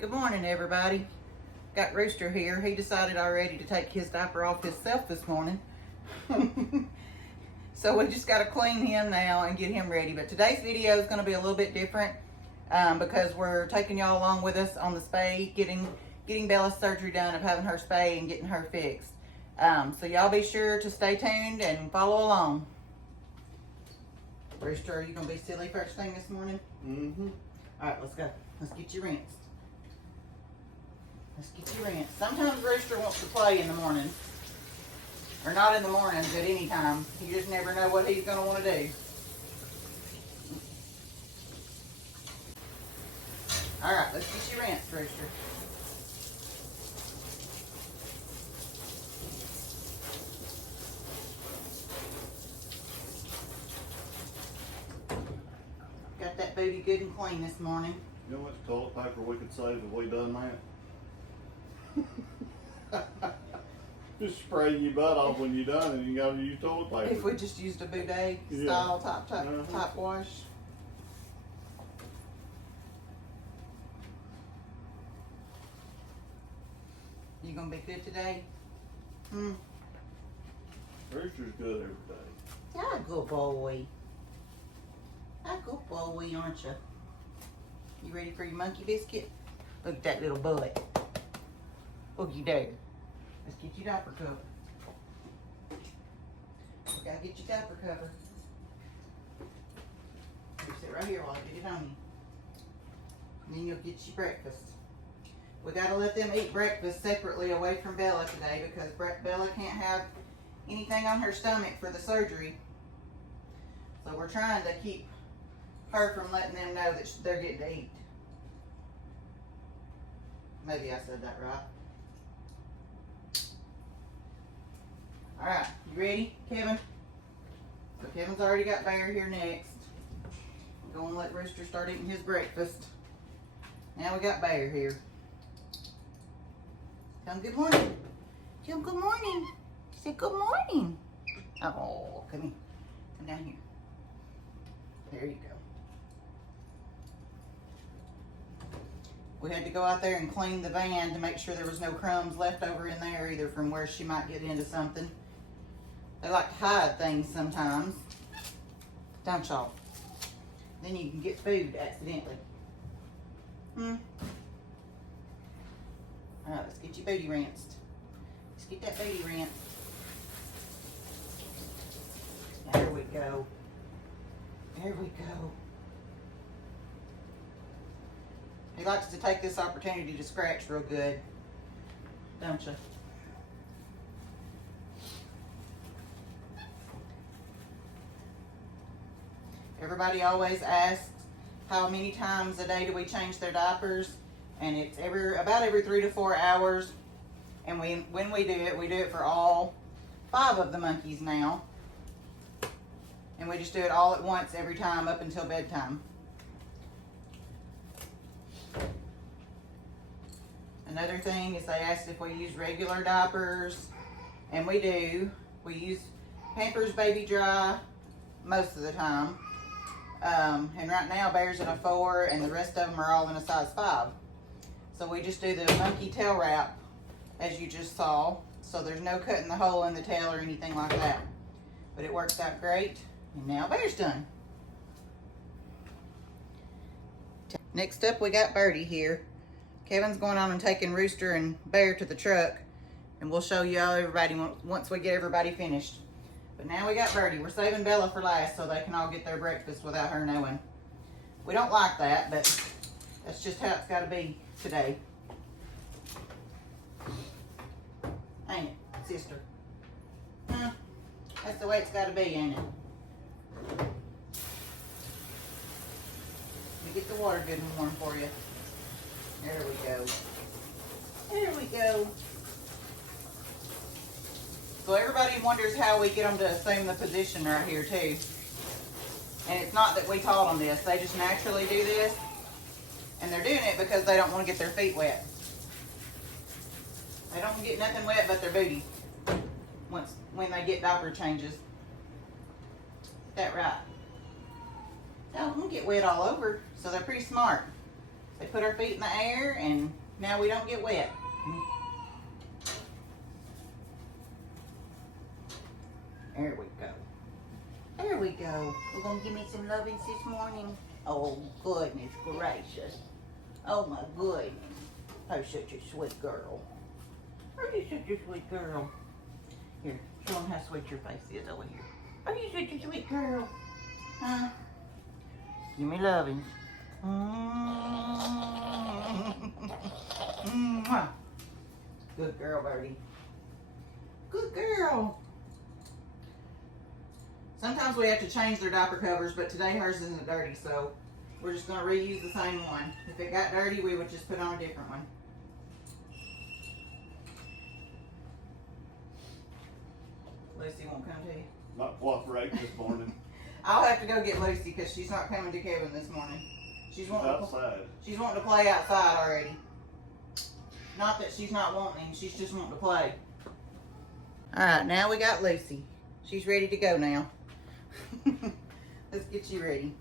Good morning, everybody. Got Rooster here. He decided already to take his diaper off himself this morning. So we just got to clean him now and get him ready. But today's video is going to be a little bit different because we're taking y'all along with us on the spay, getting Bella's surgery done of having her spay and getting her fixed. So y'all be sure to stay tuned and follow along. Rooster, are you going to be silly first thing this morning? Mm-hmm. All right, let's go. Let's get you rinsed. Let's get you rinsed. Sometimes Rooster wants to play in the morning. Or not in the mornings, at any time. You just never know what he's going to want to do. Alright, let's get you rinsed, Rooster. Got that booty good and clean this morning. You know how much toilet paper we could save if we done that? Just spray your butt off when you're done and you gotta use toilet paper. If we just used a bidet style top wash. You gonna be good today? Rooster's good every day. You're a good boy. A good boy, aren't you? You ready for your monkey biscuit? Look at that little butt. Looky there. Let's get your diaper cover. We gotta get your diaper cover. You sit right here while I get it on you. And then you'll get your breakfast. We gotta let them eat breakfast separately away from Bella today because Bella can't have anything on her stomach for the surgery. So we're trying to keep her from letting them know that they're getting to eat. Maybe I said that right. Alright, you ready, Kevin? So Kevin's already got Bear here next. We're going to let Rooster start eating his breakfast. Now we got Bear here. Tell him good morning. Tell him good morning. Say good morning. Oh, come here. Come down here. There you go. We had to go out there and clean the van to make sure there was no crumbs left over in there either from where she might get into something. They like to hide things sometimes. Don't y'all? Then you can get food accidentally. Alright, let's get your booty rinsed. Let's get that booty rinsed. There we go. There we go. He likes to take this opportunity to scratch real good, don't you? Everybody always asks how many times a day do we change their diapers, and it's about every 3 to 4 hours. And when we do it for all 5 of the monkeys now, and we just do it all at once every time up until bedtime. Another thing is they asked if we use regular diapers, and we do. We use Pampers Baby Dry most of the time. And right now Bear's in a 4 and the rest of them are all in a size 5. So we just do the monkey tail wrap as you just saw. So there's no cutting the hole in the tail or anything like that. But it works out great. And now Bear's done. Next up we got Birdie here. Kevin's going on and taking Rooster and Bear to the truck, and we'll show you all everybody once we get everybody finished. But now we got Birdie. We're saving Bella for last so they can all get their breakfast without her knowing. We don't like that, but that's just how it's got to be today. Ain't it, sister? Huh? That's the way it's got to be, ain't it? Let me get the water good and warm for you. There we go. There we go. So everybody wonders how we get them to assume the position right here too. And it's not that we taught them this. They just naturally do this. And they're doing it because they don't want to get their feet wet. They don't get nothing wet but their booty when they get diaper changes. Is that right? Don't get wet all over. So they're pretty smart. They put our feet in the air and now we don't get wet. There we go. There we go. We're gonna give me some lovings this morning. Oh, goodness gracious. Oh my goodness. Oh, such a sweet girl. Are you such a sweet girl? Here, show them how sweet your face is over here. Are you such a sweet girl? Huh? Give me lovings. Good girl, Birdie. Good girl. Sometimes we have to change their diaper covers, but today hers isn't dirty, so we're just going to reuse the same one. If it got dirty, we would just put on a different one. Lucy won't come to you? Not cooperate this morning. I'll have to go get Lucy because she's not coming to Kevin this morning. She's wanting Outside. She's wanting to play outside already. Not that she's not wanting, she's just wanting to play. All right, now we got Lucy. She's ready to go now. Let's get you ready.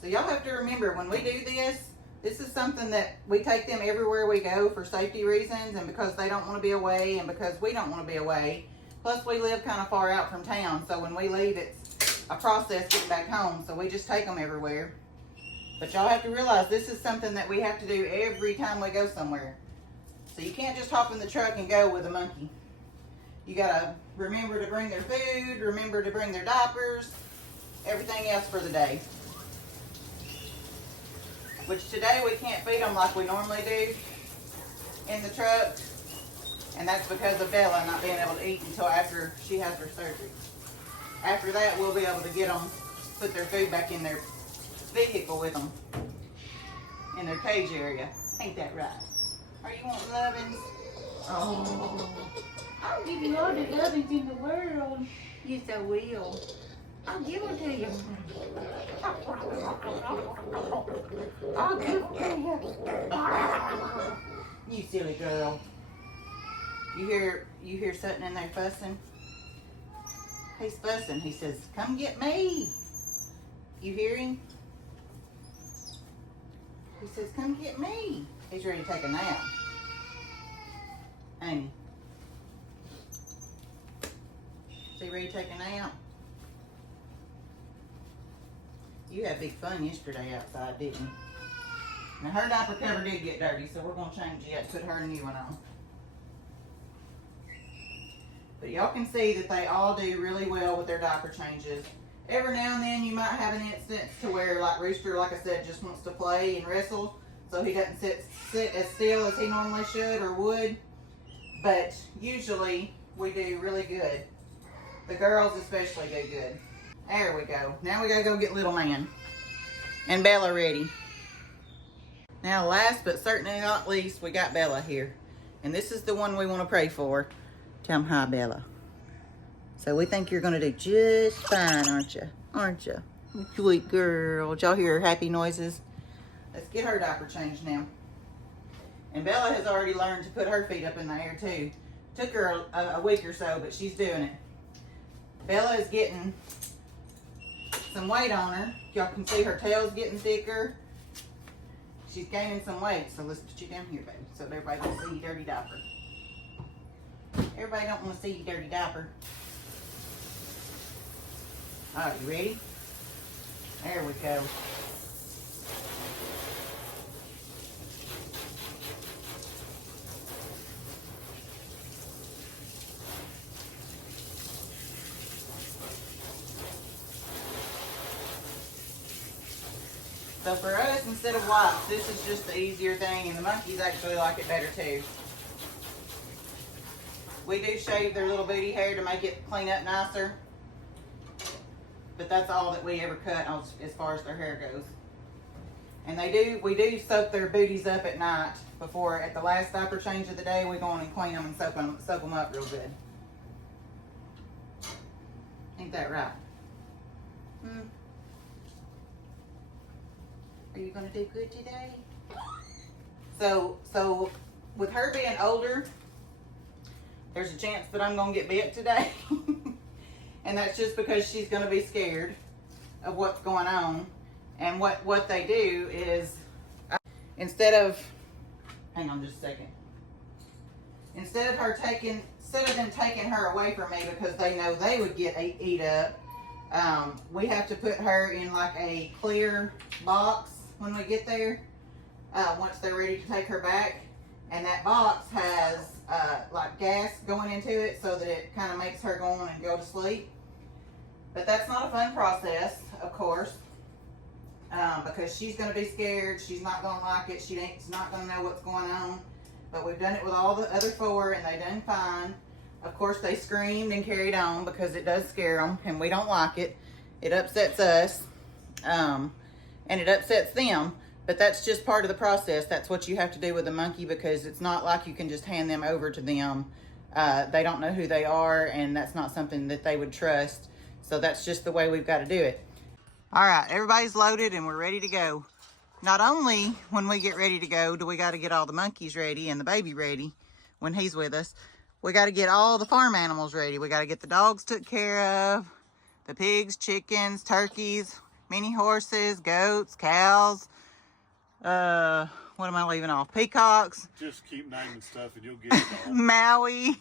So y'all have to remember when we do this is something that we take them everywhere we go for safety reasons and because they don't want to be away and because we don't want to be away. Plus we live kind of far out from town, so when we leave it's a process getting back home, so we just take them everywhere. But y'all have to realize this is something that we have to do every time we go somewhere. So you can't just hop in the truck and go with a monkey. You gotta remember to bring their food, remember to bring their diapers, everything else for the day. Which today we can't feed them like we normally do in the truck. And that's because of Bella not being able to eat until after she has her surgery. After that, we'll be able to get them, put their food back in their vehicle with them, in their cage area. Ain't that right? Are you wanting lovings? Oh, I'll give you all the lovings in the world. Yes, I will. I'll give them to you. I'll give them to you. You silly girl. You hear something in there fussing? He's fussing. He says, "Come get me." You hear him? He says, "Come get me." He's ready to take a nap. Amy. Is he ready to take a nap? You had big fun yesterday outside, didn't you? Now her diaper cover did get dirty, so we're going to change it, put her a new one on. But y'all can see that they all do really well with their diaper changes. Every now and then you might have an instance to where, like Rooster, like I said, just wants to play and wrestle, so he doesn't sit as still as he normally should or would. But usually we do really good. The girls especially do good. There we go. Now we gotta go get little man and Bella ready. Now last but certainly not least, we got Bella here. And this is the one we want to pray for. Tell him hi, Bella. So we think you're gonna do just fine, aren't you? Aren't you? Sweet girl. Did y'all hear her happy noises? Let's get her diaper changed now. And Bella has already learned to put her feet up in the air too. Took her a week or so, but she's doing it. Bella is getting some weight on her. Y'all can see her tail's getting thicker. She's gaining some weight, so let's put you down here, baby, so everybody can see your dirty diaper. Everybody don't want to see your dirty diaper. All right, you ready? There we go. So for us, instead of wipes, this is just the easier thing, and the monkeys actually like it better too. We do shave their little booty hair to make it clean up nicer, but that's all that we ever cut as far as their hair goes. And we do soak their booties up at night before, at the last diaper change of the day, we go in and clean them and soak them up real good. Ain't that right? Are you gonna do good today? So with her being older, there's a chance that I'm gonna get bit today. And that's just because she's gonna be scared of what's going on. And what they do is instead of, hang on just a second. Instead of them taking her away from me because they know they would get eat up, we have to put her in like a clear box when we get there, once they're ready to take her back. And that box has like gas going into it so that it kind of makes her go on and go to sleep. But that's not a fun process, of course, because she's going to be scared. She's not going to like it. She's not going to know what's going on. But we've done it with all the other 4, and they done fine. Of course, they screamed and carried on because it does scare them, and we don't like it. It upsets us, and it upsets them. But that's just part of the process. That's what you have to do with a monkey, because it's not like you can just hand them over to them. They don't know who they are, and that's not something that they would trust. So that's just the way we've got to do it. All right, everybody's loaded and we're ready to go. Not only when we get ready to go do we got to get all the monkeys ready and the baby ready when he's with us, we got to get all the farm animals ready. We got to get the dogs took care of, the pigs, chickens, turkeys, mini horses, goats, cows, what am I leaving off? Peacocks. Just keep naming stuff and you'll get it all. Maui.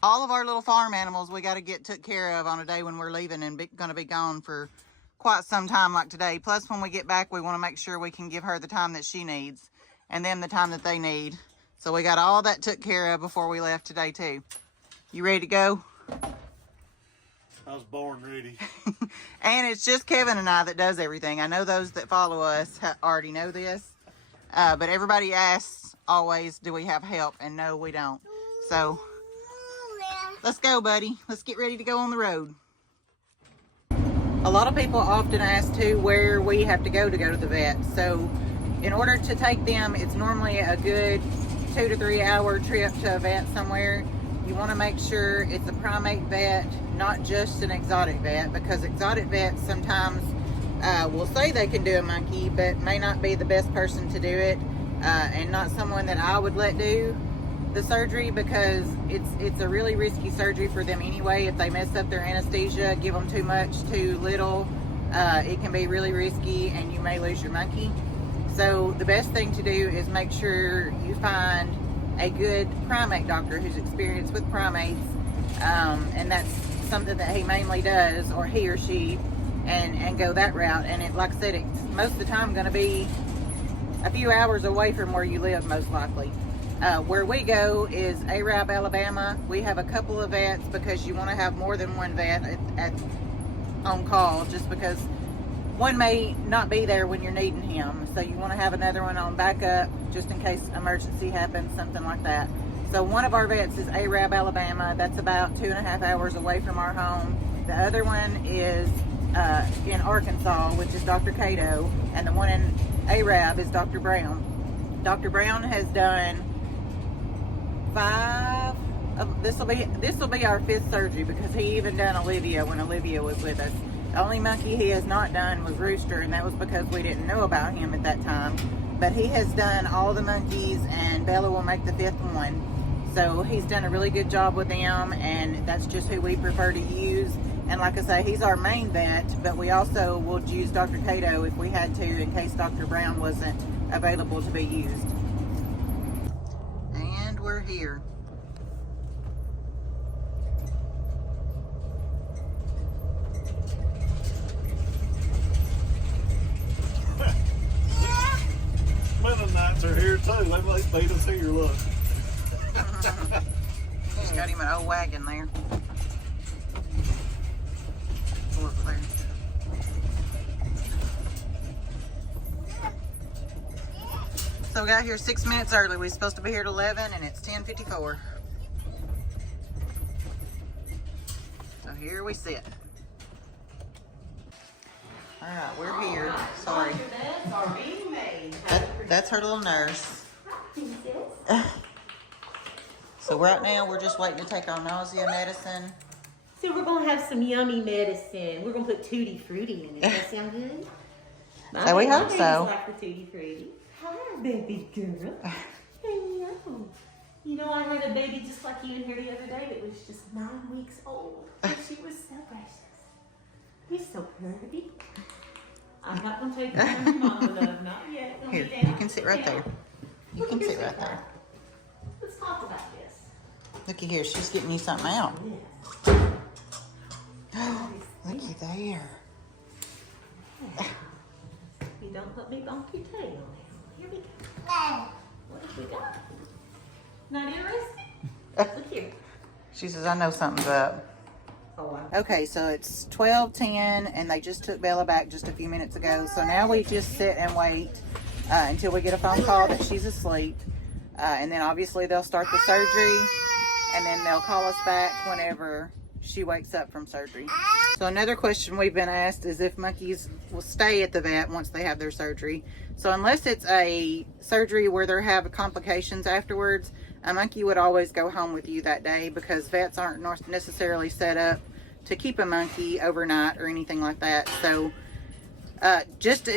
All of our little farm animals we got to get took care of on a day when we're leaving and going to be gone for quite some time like today. Plus, when we get back, we want to make sure we can give her the time that she needs and them the time that they need. So we got all that took care of before we left today too. You ready to go? I was born ready. And it's just Kevin and I that does everything. I know those that follow us already know this, but everybody asks always, do we have help? And no, we don't. So let's go, buddy. Let's get ready to go on the road. A lot of people often ask too where we have to go to the vet. So in order to take them, it's normally a good 2 to 3 hour trip to a vet somewhere. You want to make sure it's a primate vet, not just an exotic vet, because exotic vets sometimes will say they can do a monkey, but may not be the best person to do it, and not someone that I would let do the surgery, because it's a really risky surgery for them anyway. If they mess up their anesthesia, give them too much, too little, it can be really risky and you may lose your monkey. So the best thing to do is make sure you find a good primate doctor who's experienced with primates, and that's something that he mainly does, or he or she, and go that route. And it, like I said, it's most of the time going to be a few hours away from where you live, most likely. Where we go is Arab, Alabama. We have a couple of vets because you want to have more than one vet on call, just because one may not be there when you're needing him. So you want to have another one on backup just in case emergency happens, something like that. So one of our vets is Arab, Alabama. That's about 2.5 hours away from our home. The other one is in Arkansas, which is Dr. Cato. And the one in Arab is Dr. Brown. Dr. Brown has done 5 of, this will be our 5th surgery, because he even done Olivia when Olivia was with us. The only monkey he has not done was Rooster, and that was because we didn't know about him at that time. But he has done all the monkeys, and Bella will make the 5th one. So he's done a really good job with them, and that's just who we prefer to use. And like I say, he's our main vet, but we also will use Dr. Cato if we had to, in case Dr. Brown wasn't available to be used. And we're here. Mennonites are here too. They might beat us here, look. He's got him an old wagon there. Pull up there. So we got here 6 minutes early. We were supposed to be here at 11 and it's 10:54. So here we sit. All right, we're here. Sorry. That's her little nurse. So right now we're just waiting to take our nausea medicine. So we're gonna have some yummy medicine. We're gonna put Tutti Frutti in it. Does that sound good? So we hope so. Like the Tutti Frutti. Hi, baby girl. Hello. You know, I had a baby just like you in here the other day that was just 9 weeks old. And she was so precious. You're so pretty. I'm not going to take you from your mama, though. Not yet. Don't Here, be down. you can sit right there. You can sit right there. Let's talk about this. Looky here, she's getting you something out. Looky there. You don't let me bump your tail now. Here we go. What have we got? Not interested? Look here. She says, I know something's up. Oh, Okay, so it's 12:10, and they just took Bella back just a few minutes ago. So now we just sit and wait until we get a phone call that she's asleep. And then obviously they'll start the surgery, and then they'll call us back whenever she wakes up from surgery. So another question we've been asked is if monkeys will stay at the vet once they have their surgery. So unless it's a surgery where they have complications afterwards, a monkey would always go home with you that day, because vets aren't necessarily set up to keep a monkey overnight or anything like that. So just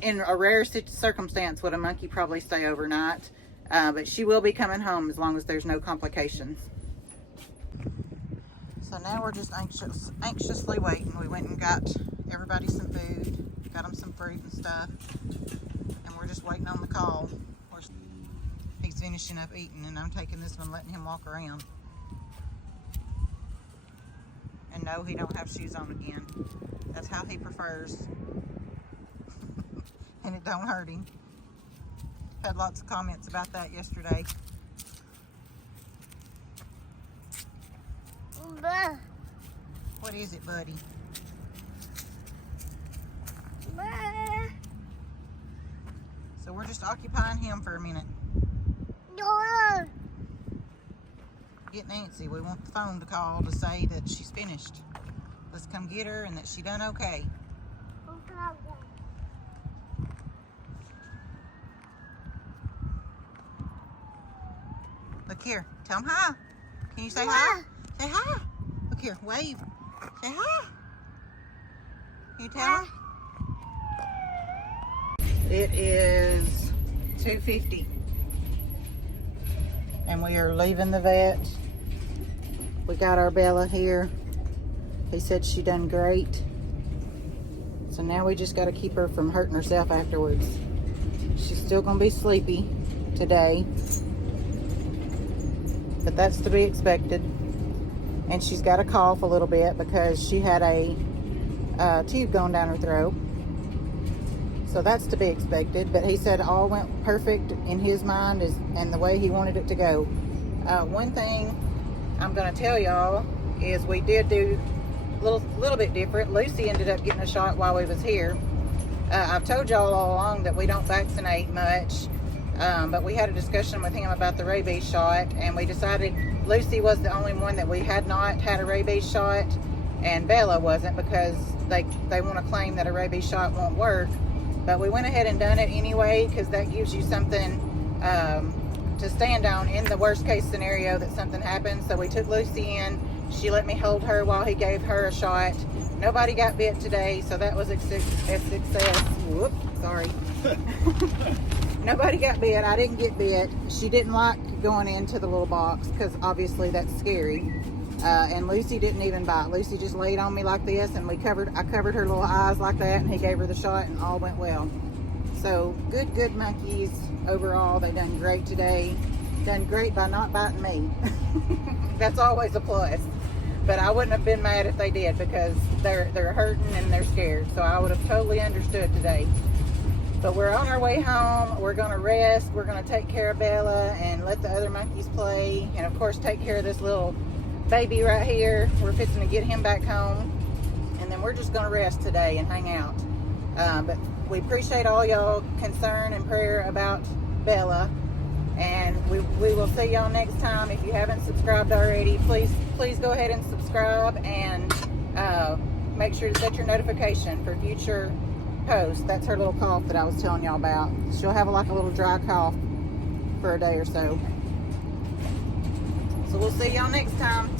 in a rare circumstance would a monkey probably stay overnight, but she will be coming home as long as there's no complications. So now we're just anxiously waiting. We went and got everybody some food, got them some fruit and stuff, and we're just waiting on the call. He's finishing up eating, and I'm taking this one, letting him walk around. And no, he don't have shoes on again. That's how he prefers. And it don't hurt him. Had lots of comments about that yesterday. What is it, buddy? So we're just occupying him for a minute. Getting antsy. We want the phone to call to say that she's finished. Let's come get her and that she done okay. Look here. Tell him hi. Can you say hi? Say hi. Look here. Wave. Say hi. Can you tell him? It is 2:50. And we are leaving the vet. We got our Bella here. He said she done great. So now we just got to keep her from hurting herself afterwards. She's still going to be sleepy today, but that's to be expected. And she's got a cough a little bit because she had a tube going down her throat. So that's to be expected, but he said all went perfect in his mind and the way he wanted it to go. One thing I'm going to tell y'all is we did do a little bit different. Lucy ended up getting a shot while we was here. I've told y'all all along that we don't vaccinate much, but we had a discussion with him about the rabies shot, and we decided Lucy was the only one that we had not had a rabies shot, and Bella wasn't, because they want to claim that a rabies shot won't work. But we went ahead and done it anyway, because that gives you something to stand on in the worst case scenario that something happens. So we took Lucy in. She let me hold her while he gave her a shot. Nobody got bit today, so that was a success. Whoop, sorry. Nobody got bit. I didn't get bit. She didn't like going into the little box because obviously that's scary. And Lucy didn't even bite. Lucy just laid on me like this, and I covered her little eyes like that, and he gave her the shot, and all went well. So good monkeys overall. They done great today. Done great by not biting me. That's always a plus. But I wouldn't have been mad if they did, because they're hurting and they're scared. So I would have totally understood today. But we're on our way home. We're gonna rest. We're gonna take care of Bella and let the other monkeys play, and of course take care of this little baby right here. We're fixing to get him back home, and then we're just gonna rest today and hang out. But we appreciate all y'all concern and prayer about Bella, and we will see y'all next time. If you haven't subscribed already, please go ahead and subscribe, and make sure to set your notification for future posts. That's her little cough that I was telling y'all about. She'll have like a little dry cough for a day or so. So we'll see y'all next time.